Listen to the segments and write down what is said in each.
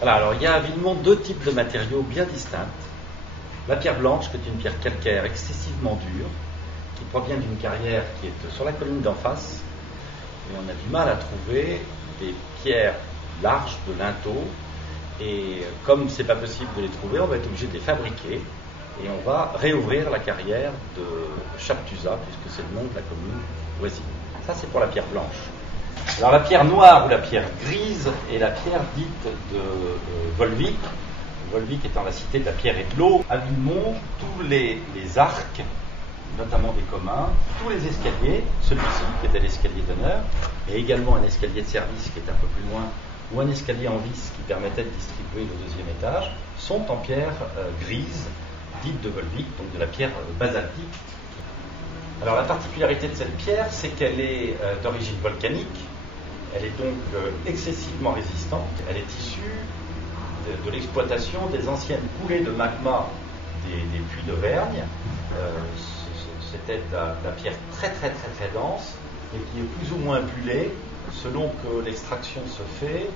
Voilà, alors il y a à Villemont deux types de matériaux bien distincts. La pierre blanche, qui est une pierre calcaire excessivement dure, qui provient d'une carrière qui est sur la colline d'en face. Et on a du mal à trouver des pierres larges de linteau. Et comme c'est pas possible de les trouver, on va être obligé de les fabriquer. Et on va réouvrir la carrière de Chaptuzat, puisque c'est le nom de la commune voisine. Ça, c'est pour la pierre blanche. Alors la pierre noire ou la pierre grise est la pierre dite de Volvic. Volvic étant la cité de la pierre et de l'eau. À Villemont, tous les arcs, notamment des communs, tous les escaliers, celui-ci qui était l'escalier d'honneur, et également un escalier de service qui est un peu plus loin, ou un escalier en vis qui permettait de distribuer le deuxième étage, sont en pierre grise, dite de Volvic, donc de la pierre basaltique. Alors la particularité de cette pierre, c'est qu'elle est d'origine volcanique. Elle est donc excessivement résistante. Elle est issue de l'exploitation des anciennes coulées de magma des puits d'Auvergne. C'était de la pierre très très très très dense et qui est plus ou moins bullée selon que l'extraction se fait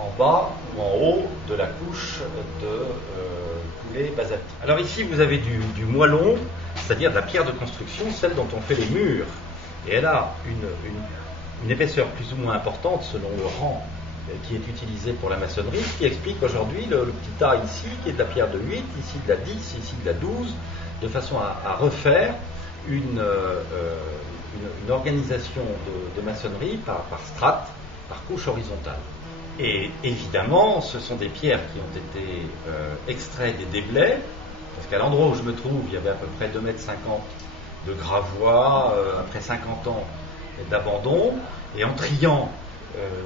en bas ou en haut de la couche de coulée basaltique. Alors ici vous avez du moellon, c'est-à-dire de la pierre de construction, celle dont on fait les murs. Et elle a une épaisseur plus ou moins importante selon le rang qui est utilisé pour la maçonnerie, ce qui explique aujourd'hui le petit tas ici qui est de la pierre de 8, ici de la 10, ici de la 12, de façon à refaire une organisation de maçonnerie par strate, par couche horizontale. Et évidemment, ce sont des pierres qui ont été extraites des déblais, parce qu'à l'endroit où je me trouve, il y avait à peu près 2,50 m de gravois, après 50 ans d'abandon, et en triant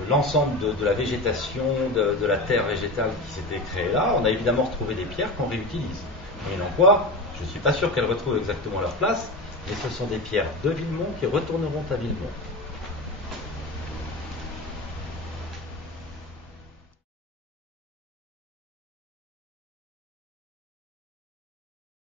l'ensemble de la végétation, de la terre végétale qui s'était créée là, on a évidemment retrouvé des pierres qu'on réutilise. Mais en quoi, je ne suis pas sûr qu'elles retrouvent exactement leur place, mais ce sont des pierres de Villemont qui retourneront à Villemont.